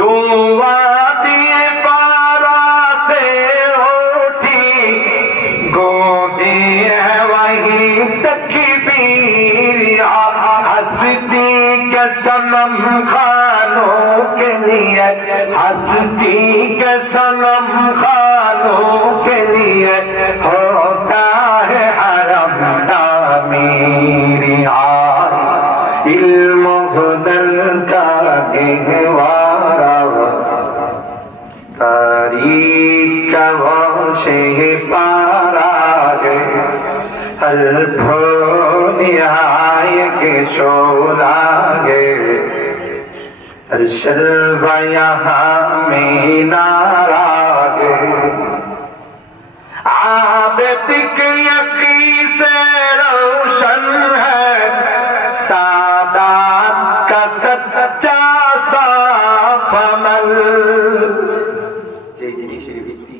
धुआं दिए पारा से उठी गूंजी है वहीं तकबीर हस्ती के सनम खानों के लिए हस्ती के सनम खानों के लिए होता है हरम तामीर इल्म हुनर का गहवारा तारीख का वो से पारा है हर भोलियाय के शोला है हर शल्वा यहाँ में नारा है आबिद के यकी से रोशन है सादात का सच्चा साफ अमल। যে জিনিসের ভিত্তি